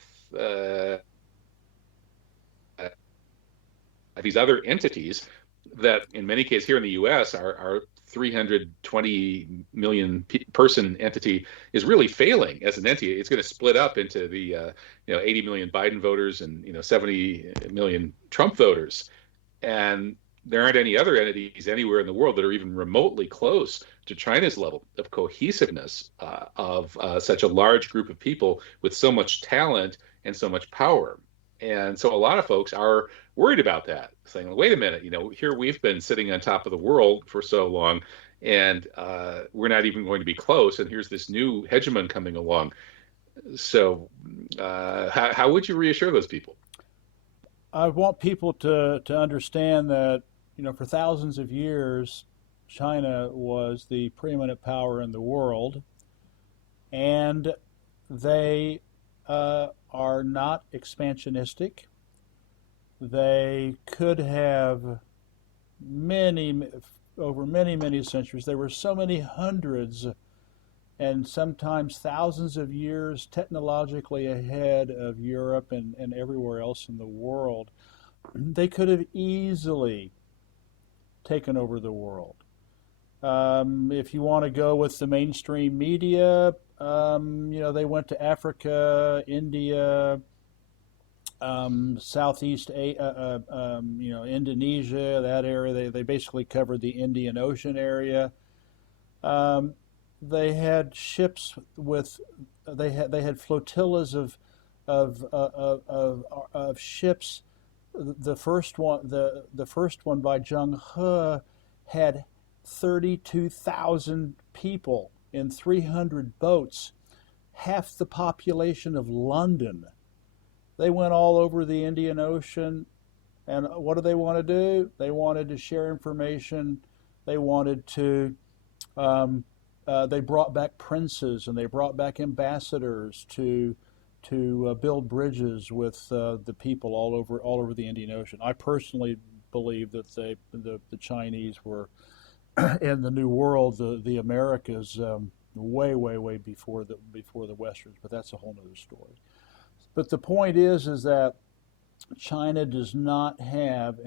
these other entities that in many cases here in the US, our 320 million person entity is really failing as an entity. It's going to split up into the 80 million Biden voters and 70 million Trump voters. And there aren't any other entities anywhere in the world that are even remotely close to China's level of cohesiveness of such a large group of people with so much talent and so much power. And so a lot of folks are worried about that, saying, wait a minute, here we've been sitting on top of the world for so long, and we're not even going to be close, and here's this new hegemon coming along. So how would you reassure those people? I want people to understand that, for thousands of years, China was the preeminent power in the world, and they are not expansionistic. They could have over many centuries. There were so many hundreds and sometimes thousands of years technologically ahead of Europe and everywhere else in the world. They could have easily taken over the world. If you want to go with the mainstream media, they went to Africa, India, Southeast, Indonesia, that area. They basically covered the Indian Ocean area. They had ships they had flotillas of ships. The first one by Zheng He had 32,000 people in 300 boats, half the population of London. They went all over the Indian Ocean, and what do they want to do? They wanted to share information. They wanted to. They brought back princes and they brought back ambassadors to build bridges with the people all over the Indian Ocean. I personally believe that the Chinese were in the New World, the Americas, way before the Westerns, but that's a whole other story. But the point is that China does not have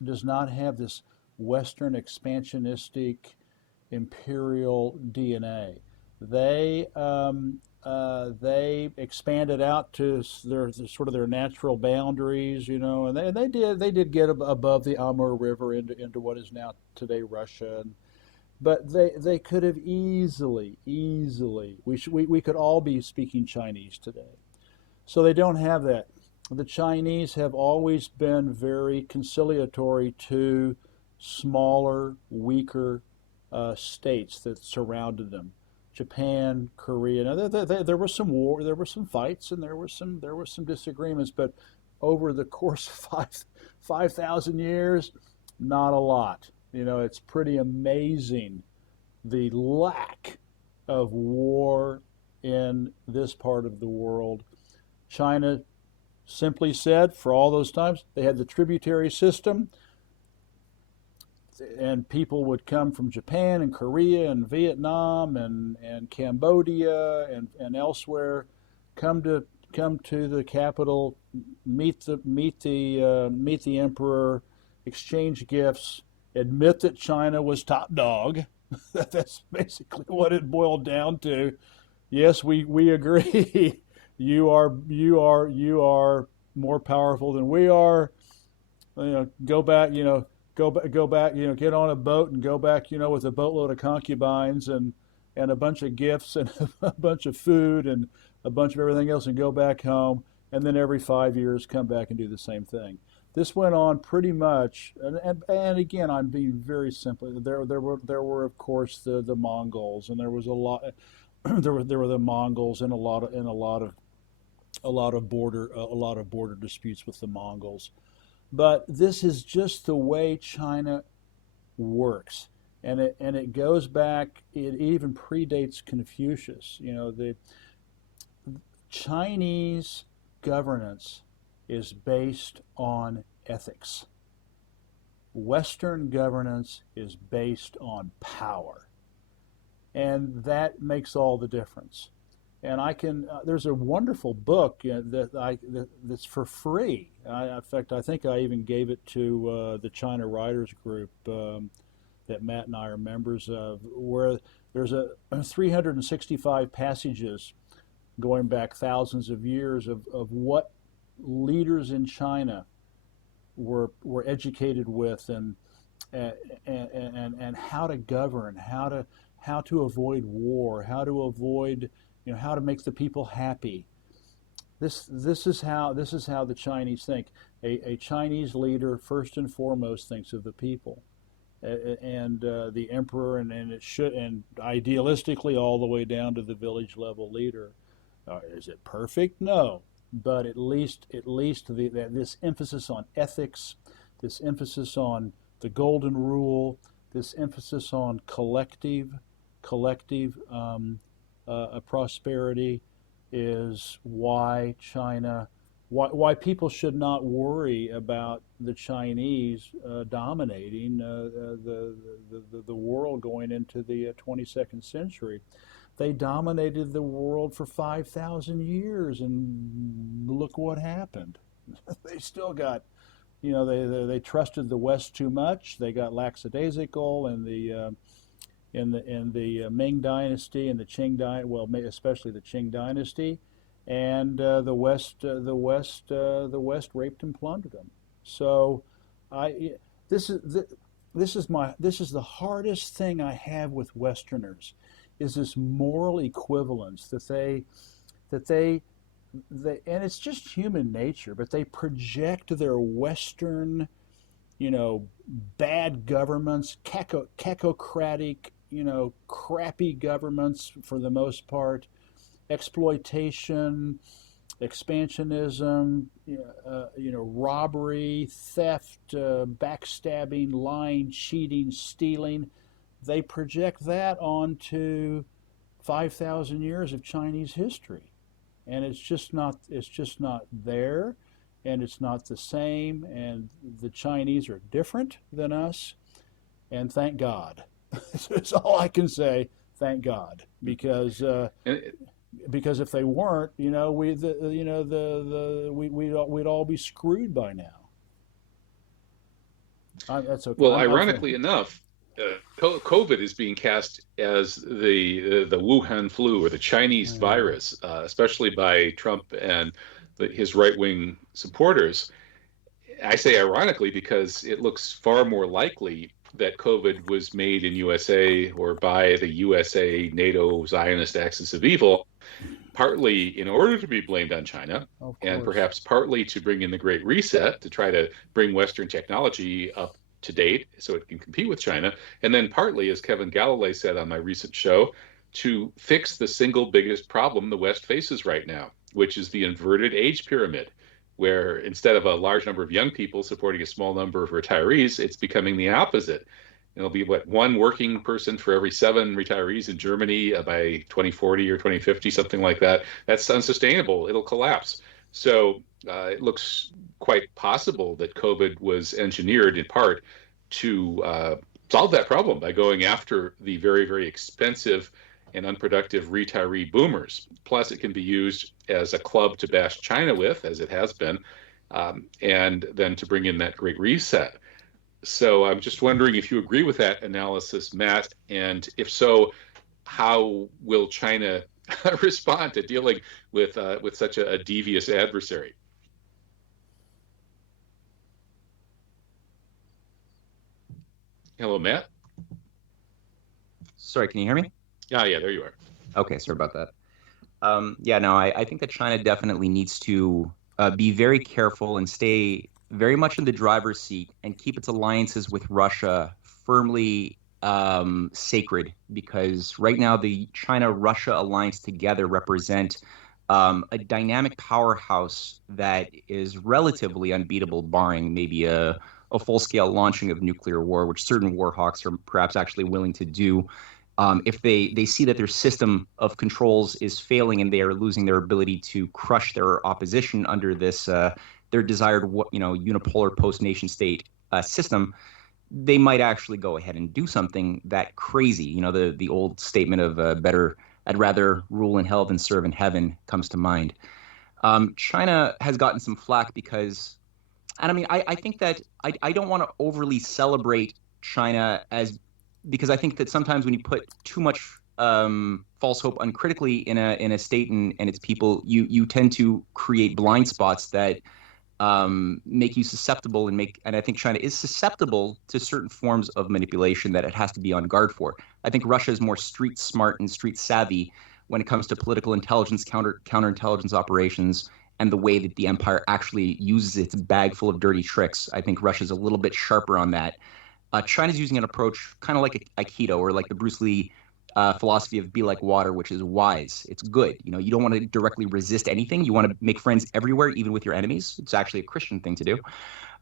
this Western expansionistic imperial DNA. They expanded out to their natural boundaries, and they did get above the Amur River into what is now today Russia, but they could have easily we could all be speaking Chinese today. So they don't have that. The Chinese have always been very conciliatory to smaller, weaker states that surrounded them. Japan, Korea. Now, there was some war, there were some fights, and there were some disagreements. But over the course of 5,000 years, not a lot. It's pretty amazing the lack of war in this part of the world. China simply said, for all those times, they had the tributary system, and people would come from Japan and Korea and Vietnam and Cambodia and elsewhere, come to the capital, meet the emperor, exchange gifts, admit that China was top dog. That's basically what it boiled down to. Yes, we agree. You are more powerful than we are. Go back. Go back. Get on a boat and go back. With a boatload of concubines and a bunch of gifts and a bunch of food and a bunch of everything else, and go back home. And then every 5 years, come back and do the same thing. This went on pretty much, and again, I'm being very simple. There were of course the Mongols, and there was a lot. there were the Mongols and a lot of border disputes with the Mongols. But this is just the way China works, and it goes back. It even predates Confucius. The Chinese governance is based on ethics. Western governance is based on power, and that makes all the difference. And there's a wonderful book that's for free. In fact, I think I even gave it to the China Writers Group that Matt and I are members of, where there's 365 passages going back thousands of years of what leaders in China were educated with, and how to govern, how to avoid war, how to avoid, how to make the people happy. This is how the Chinese think. A Chinese leader first and foremost thinks of the people, and the emperor, and it should, and idealistically all the way down to the village level leader. Is it perfect? No, but at least this emphasis on ethics, this emphasis on the golden rule, this emphasis on collective prosperity is why why people should not worry about the Chinese dominating the world going into the 22nd century. They dominated the world for 5,000 years, and look what happened. They still got, they trusted the West too much. They got lackadaisical in the Ming Dynasty and the Qing Dynasty, well, especially the Qing Dynasty, and the West raped and plundered them. So, this is the hardest thing I have with Westerners, is this moral equivalence that they and it's just human nature, but they project their Western, bad governments, cacocratic, crappy governments for the most part, exploitation, expansionism, robbery, theft, backstabbing, lying, cheating, stealing. They project that onto 5,000 years of Chinese history, and it's just not there, and it's not the same. And the Chinese are different than us, and thank God. That's all I can say. Thank God, because if they weren't, we'd all be screwed by now. That's okay. Well, ironically enough, COVID is being cast as the Wuhan flu, or the Chinese virus, especially by Trump and his right-wing supporters. I say ironically because it looks far more likely that COVID was made in USA or by the USA NATO Zionist axis of evil, partly in order to be blamed on China, and perhaps partly to bring in the Great Reset to try to bring Western technology up to date so it can compete with China, and then partly, as Kevin Galloway said on my recent show, to fix the single biggest problem the West faces right now, which is the inverted age pyramid, where instead of a large number of young people supporting a small number of retirees, it's becoming the opposite. It'll be one working person for every 7 retirees in Germany by 2040 or 2050, something like that. That's unsustainable. It'll collapse. So it looks quite possible that COVID was engineered in part to solve that problem by going after the very, very expensive and unproductive retiree boomers. Plus, it can be used as a club to bash China with, as it has been, and then to bring in that Great Reset. So I'm just wondering if you agree with that analysis, Matt, and if so, how will China respond to dealing with such a devious adversary? Hello, Matt. Sorry, can you hear me? Yeah, there you are. Okay, sorry about that. I think that China definitely needs to be very careful and stay very much in the driver's seat and keep its alliances with Russia firmly sacred, because right now the China-Russia alliance together represent a dynamic powerhouse that is relatively unbeatable, barring maybe a full-scale launching of nuclear war, which certain war hawks are perhaps actually willing to do. If they see that their system of controls is failing and they are losing their ability to crush their opposition under this their desired unipolar post-nation state system, they might actually go ahead and do something that crazy. The old statement of I'd rather rule in hell than serve in heaven comes to mind. China has gotten some flack because, and I mean, I think that I don't want to overly celebrate China because I think that sometimes when you put too much false hope uncritically in a state and its people, you tend to create blind spots that make you susceptible and I think China is susceptible to certain forms of manipulation that it has to be on guard for. I think Russia is more street smart and street savvy when it comes to political intelligence, counterintelligence operations, and the way that the empire actually uses its bag full of dirty tricks. I think Russia's a little bit sharper on that. China's using an approach kind of like Aikido, or like the Bruce Lee philosophy of be like water, which is wise. It's good. You don't want to directly resist anything. You want to make friends everywhere, even with your enemies. It's actually a Christian thing to do.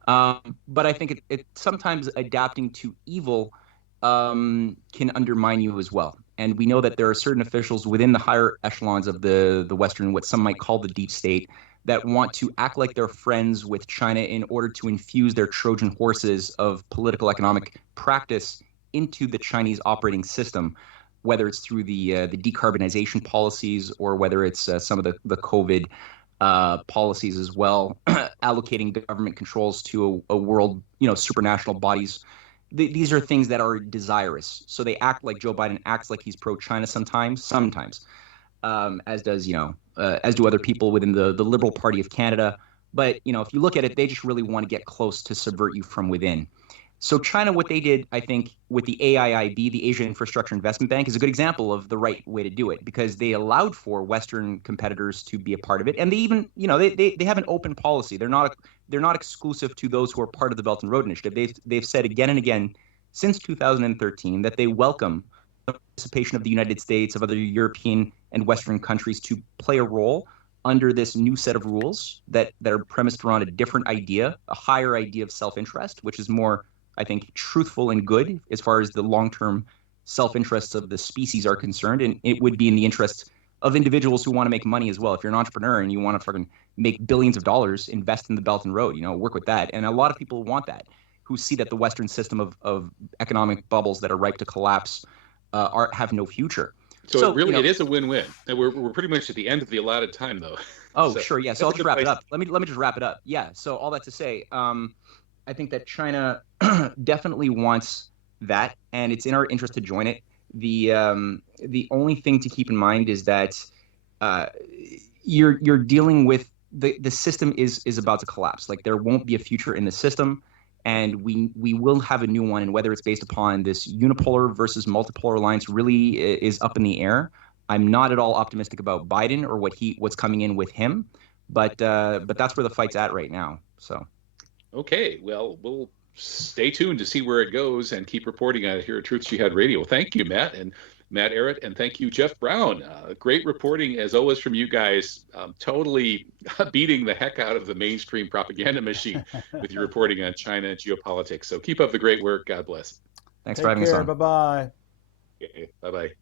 But I think it sometimes adapting to evil can undermine you as well. And we know that there are certain officials within the higher echelons of the Western, what some might call the deep state, that want to act like they're friends with China in order to infuse their Trojan horses of political economic practice into the Chinese operating system, whether it's through the decarbonization policies or whether it's some of the COVID policies as well, allocating government controls to a world, supranational bodies. These are things that are desirous. So they act like Joe Biden acts like he's pro-China sometimes, as do other people within the Liberal Party of Canada. But, if you look at it, they just really want to get close to subvert you from within. So China, what they did, I think, with the AIIB, the Asia Infrastructure Investment Bank, is a good example of the right way to do it, because they allowed for Western competitors to be a part of it. And they even, they have an open policy. They're not exclusive to those who are part of the Belt and Road Initiative. They've said again and again since 2013 that they welcome the participation of the United States, of other European and Western countries to play a role under this new set of rules that are premised around a different idea, a higher idea of self-interest, which is more, I think, truthful and good as far as the long-term self-interests of the species are concerned. And it would be in the interest of individuals who want to make money as well. If you're an entrepreneur and you want to fucking make billions of dollars, invest in the Belt and Road, work with that. And a lot of people want that, who see that the Western system of economic bubbles that are ripe to collapse have no future. So it is a win-win. And we're pretty much at the end of the allotted time, though. Oh, sure. Yeah. So I'll just wrap it up. Let me just wrap it up. Yeah. So all that to say, I think that China definitely wants that, and it's in our interest to join it. The only thing to keep in mind is that you're dealing with the system is about to collapse. Like, there won't be a future in the system, and we will have a new one. And whether it's based upon this unipolar versus multipolar alliance really is up in the air. I'm not at all optimistic about Biden or what's coming in with him, but that's where the fight's at right now. So. Okay, well, we'll stay tuned to see where it goes and keep reporting on it here at Truth Jihad Radio. Well, thank you, Matt Ehret, and thank you, Jeff Brown. Great reporting, as always, from you guys. Totally beating the heck out of the mainstream propaganda machine with your reporting on China and geopolitics. So keep up the great work. God bless. Thanks for having us on. Bye-bye. Okay, bye-bye.